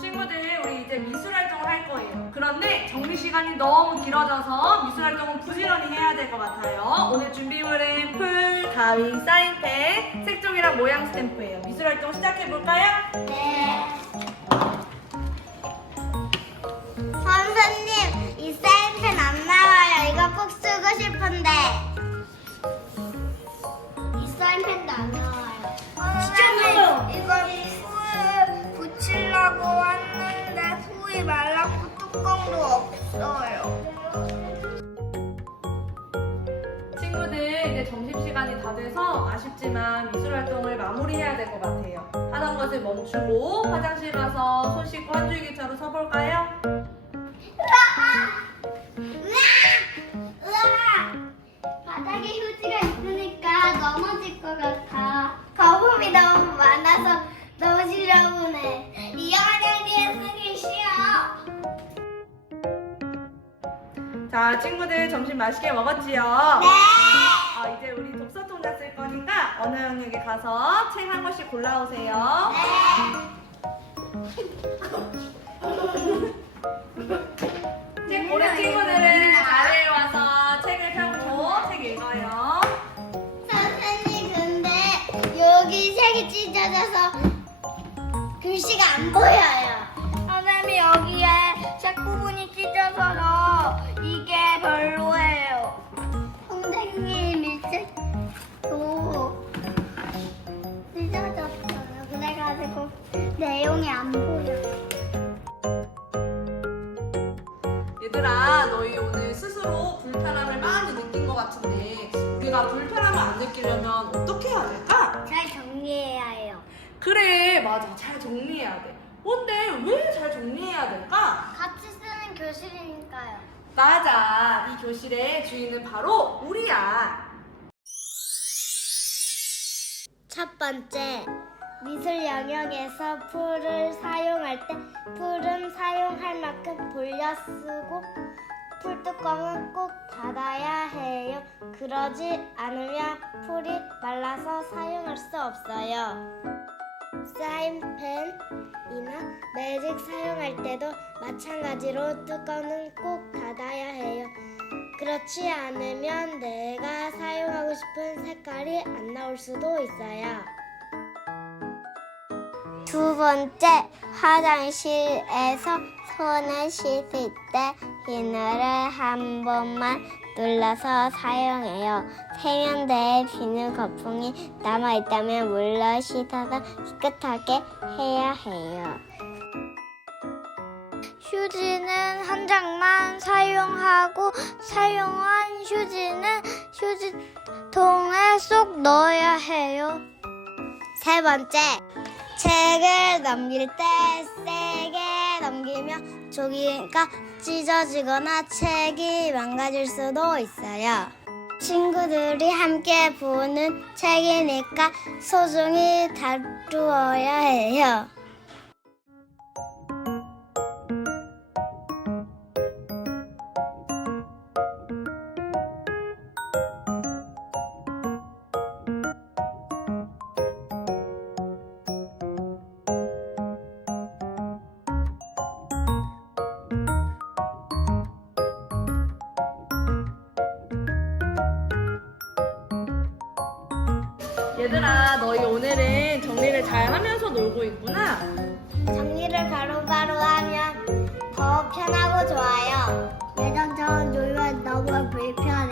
친구들, 우리 이제 미술 활동을 할 거예요. 그런데 정비 시간이 너무 길어져서 미술 활동은 부지런히 해야 될 것 같아요. 오늘 준비물은 풀, 가위, 사인펜, 색종이랑 모양 스탬프예요. 미술 활동 시작해 볼까요? 네. 선생님, 친구들 이제 점심시간이 다 돼서 아쉽지만 미술 활동을 마무리해야 될 것 같아요. 하던 것을 멈추고 화장실 가서 손 씻고 한 줄기차로 서볼까요? 자, 친구들 점심 맛있게 먹었지요? 네. 아, 이제 우리 독서 통장 쓸 거니까 어느 영역에 가서 책 한 권씩 골라오세요. 책 고른 친구들은 자리에 와서 책을 펴고 책 읽어요. 선생님 근데 여기 색이 찢어져서 글씨가 안 보여요. 선생님 여기에 색 부분이 찢어져서 내용이 안 보여. 얘들아, 너희 오늘 스스로 불편함을 많이 느낀 것 같은데 우리가 불편함을 안 느끼려면 어떻게 해야 될까? 잘 정리해야 해요. 그래, 맞아. 잘 정리해야 돼. 근데 왜 잘 정리해야 될까? 같이 쓰는 교실이니까요. 맞아. 이 교실의 주인은 바로 우리야. 첫 번째, 미술 영역에서 풀을 사용할 때 풀은 사용할 만큼 돌려 쓰고 풀뚜껑은 꼭 닫아야 해요. 그러지 않으면 풀이 말라서 사용할 수 없어요. 사인펜이나 매직 사용할 때도 마찬가지로 뚜껑은 꼭 닫아야 해요. 그렇지 않으면 내가 사용하고 싶은 색깔이 안 나올 수도 있어요. 두 번째, 화장실에서 손을 씻을 때 비누를 한 번만 눌러서 사용해요. 세면대에 비누 거품이 남아 있다면 물로 씻어서 깨끗하게 해야 해요. 휴지는 한 장만 사용하고 사용한 휴지는 휴지통에 쏙 넣어야 해요. 세 번째, 책을 넘길 때 세게 넘기면 종이가 찢어지거나 책이 망가질 수도 있어요. 친구들이 함께 보는 책이니까 소중히 다루어야 해요. 얘들아, 너희 오늘은 정리를 잘 하면서 놀고 있구나. 정리를 바로바로 하면 더 편하고 좋아요. 예전처럼 놀면 너무 불편해요.